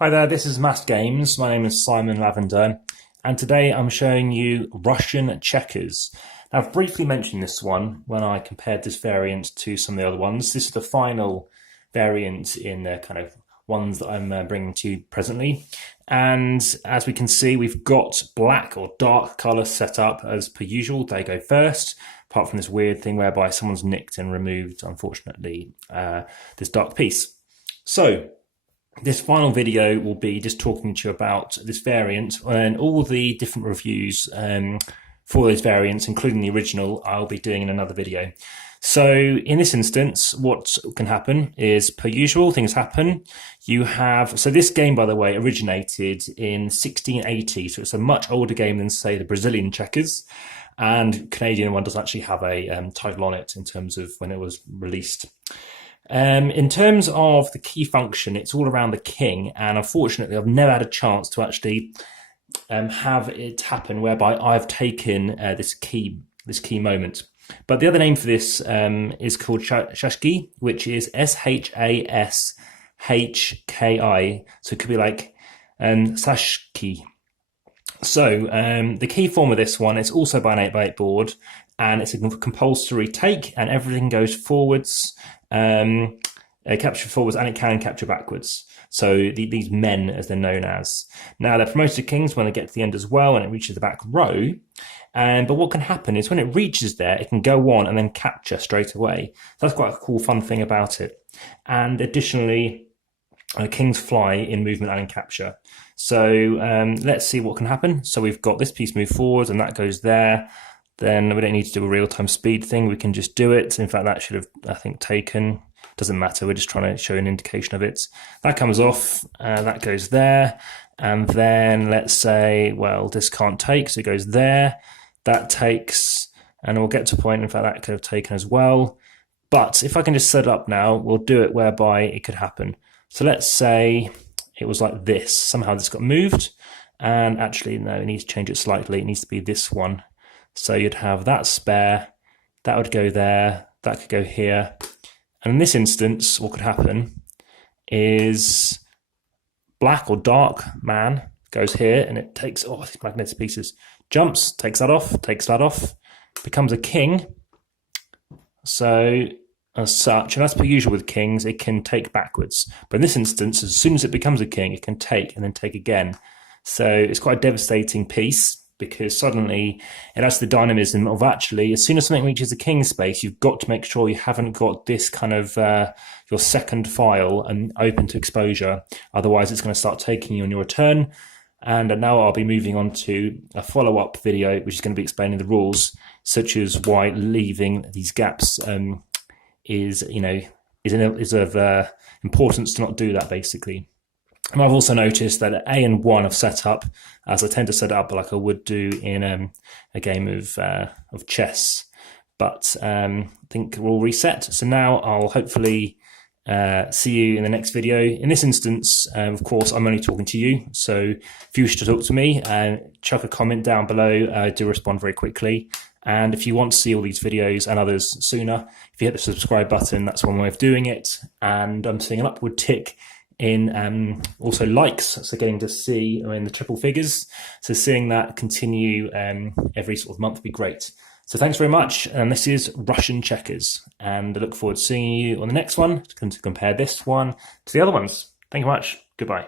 Hi there, this is AmassGames. My name is Simon Lavender, and today I'm showing you Russian checkers. Now, I've briefly mentioned this one when I compared this variant to some of the other ones. This is the final variant in the kind of ones that I'm bringing to you presently. And as we can see, we've got black or dark colour set up as per usual. They go first, apart from this weird thing whereby someone's nicked and removed, unfortunately, this dark piece. So, this final video will be just talking to you about this variant and all the different reviews for those variants, including the original, I'll be doing in another video. So in this instance, what can happen is, per usual, things happen. So this game, by the way, originated in 1680, so it's a much older game than, say, the Brazilian checkers. And Canadian one does actually have a title on it in terms of when it was released. In terms of the key function, it's all around the king, and unfortunately I've never had a chance to actually have it happen whereby I've taken this key moment. But the other name for this is called Shashki, which is S-H-A-S-H-K-I, so it could be like Sashki. So the key form of this one is also by an 8x8 board, and it's a compulsory take, and everything goes forwards, capture forwards, and it can capture backwards. So these men, as they're known as. Now, they're promoted to kings when they get to the end as well, and it reaches the back row. But what can happen is when it reaches there, it can go on and then capture straight away. So that's quite a cool, fun thing about it. And additionally, kings fly in movement and in capture. So let's see what can happen. So we've got this piece move forward, and that goes there. Then we don't need to do a real-time speed thing. We can just do it. In fact, that should have, I think, taken. Doesn't matter. We're just trying to show an indication of it. That comes off. That goes there. And then let's say, well, this can't take, so it goes there. That takes, and we'll get to a point, in fact, that could have taken as well. But if I can just set it up now, we'll do it whereby it could happen. So let's say it was like this. Somehow this got moved. And actually, no, it needs to change it slightly. It needs to be this one. So you'd have that spare, that would go there, that could go here. And in this instance, what could happen is black or dark man goes here, and it takes, these magnetic pieces, jumps, takes that off, becomes a king. So as such, and as per usual with kings, it can take backwards. But in this instance, as soon as it becomes a king, it can take and then take again. So it's quite a devastating piece, because suddenly it has the dynamism of actually, as soon as something reaches the king space, you've got to make sure you haven't got this kind of your second file and open to exposure. Otherwise, it's going to start taking you on your return. And now I'll be moving on to a follow-up video, which is going to be explaining the rules, such as why leaving these gaps is of importance to not do that, basically. And I've also noticed that A and 1 I've set up as I tend to set it up like I would do in a game of chess. But I think we're all reset. So now I'll hopefully see you in the next video. In this instance, of course, I'm only talking to you. So if you wish to talk to me, chuck a comment down below. I do respond very quickly. And if you want to see all these videos and others sooner, if you hit the subscribe button, that's one way of doing it. And I'm seeing an upward tick in also likes, so getting to see in the triple figures. So seeing that continue every sort of month would be great. So thanks very much. And this is Russian checkers. And I look forward to seeing you on the next one to compare this one to the other ones. Thank you much. Goodbye.